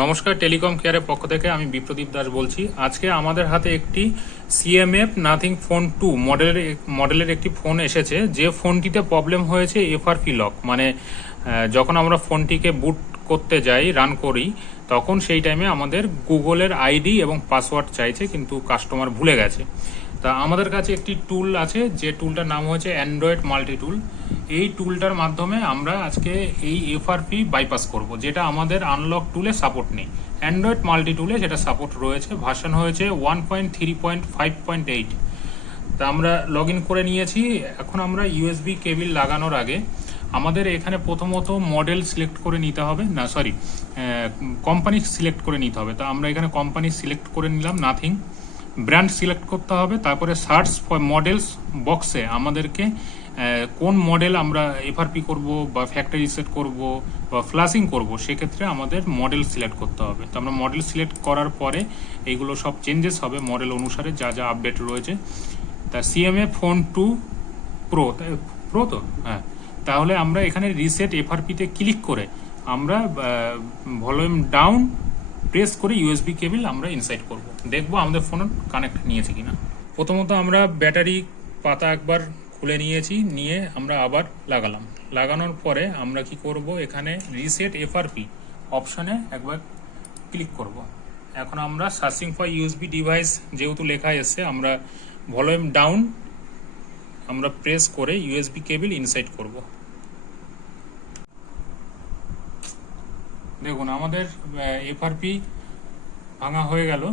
নমস্কার, টেলিকম কেয়ারের পক্ষ থেকে আমি বিপ্রদীপ দাস বলছি। আজকে আমাদের হাতে একটি সিএমএফ নাথিং ফোন 2 মডেলের একটি ফোন এসেছে। যে ফোনটিতে প্রবলেম হয়েছে এফআরপি লক, মানে যখন আমরা ফোনটিকে বুট করতে যাই, রান করি, তখন সেই টাইমে আমাদের গুগলের আইডি এবং পাসওয়ার্ড চাইছে, কিন্তু কাস্টমার ভুলে গেছে। তা আমাদের কাছে একটি টুল আছে, যে টুলটার নাম হচ্ছে অ্যান্ড্রয়েড মাল্টি টুল। এই টুলটার মাধ্যমে আমরা আজকে এই এফআরপি বাইপাস করব, যেটা আমাদের আনলক টুলে সাপোর্ট নেই। অ্যান্ড্রয়েড মাল্টি টুলে সেটা সাপোর্ট রয়েছে, ভার্সন হয়েছে 1.3.5.8। তা আমরা লগ ইন করে নিয়েছি। এখন আমরা ইউএসবি কেবিল লাগানোর আগে আমাদের এখানে প্রথমত মডেল সিলেক্ট করে নিতে হবে, না সরি কোম্পানি সিলেক্ট করে নিতে হবে। তা আমরা এখানে কোম্পানি সিলেক্ট করে নিলাম, নাথিং। ব্র্যান্ড সিলেক্ট করতে হবে, তারপরে সার্চ ফর মডেলস বক্সে আমাদেরকে কোন মডেল আমরা এফআরপি করব বা ফ্যাক্টরি রিসেট করব বা ফ্লাশিং করব, সেক্ষেত্রে আমাদের মডেল সিলেক্ট করতে হবে। তো আমরা মডেল সিলেক্ট করার পরে এইগুলো সব চেঞ্জেস হবে মডেল অনুসারে, যা যা আপডেট রয়েছে। তা সিএমএ ফোন 2 প্রো, প্রো তো হ্যাঁ। তাহলে আমরা এখানে রিসেট এফআরপিতে ক্লিক করে আমরা ভলিউম ডাউন প্রেস করে ইউএসবি কেবল আমরা ইনসাইড করব, দেখবো আমাদের ফোন কানেক্ট নিয়েছে কিনা। প্রথমত আমরা ব্যাটারি পাতা একবার খুলে নিয়েছি, নিয়ে আমরা আবার লাগানোর পরে আমরা কি করব, এখানে রিসেট এফআরপি অপশানে একবার ক্লিক করব। এখন আমরা সার্চিং ফর ইউএসবি ডিভাইস যেহেতু লেখা এসছে, আমরা ভলিউম ডাউন আমরা প্রেস করে ইউএসবি কেবল ইনসাইড করব। দেখুন আমাদের এফআরপি ভাঙা হয়ে গেল।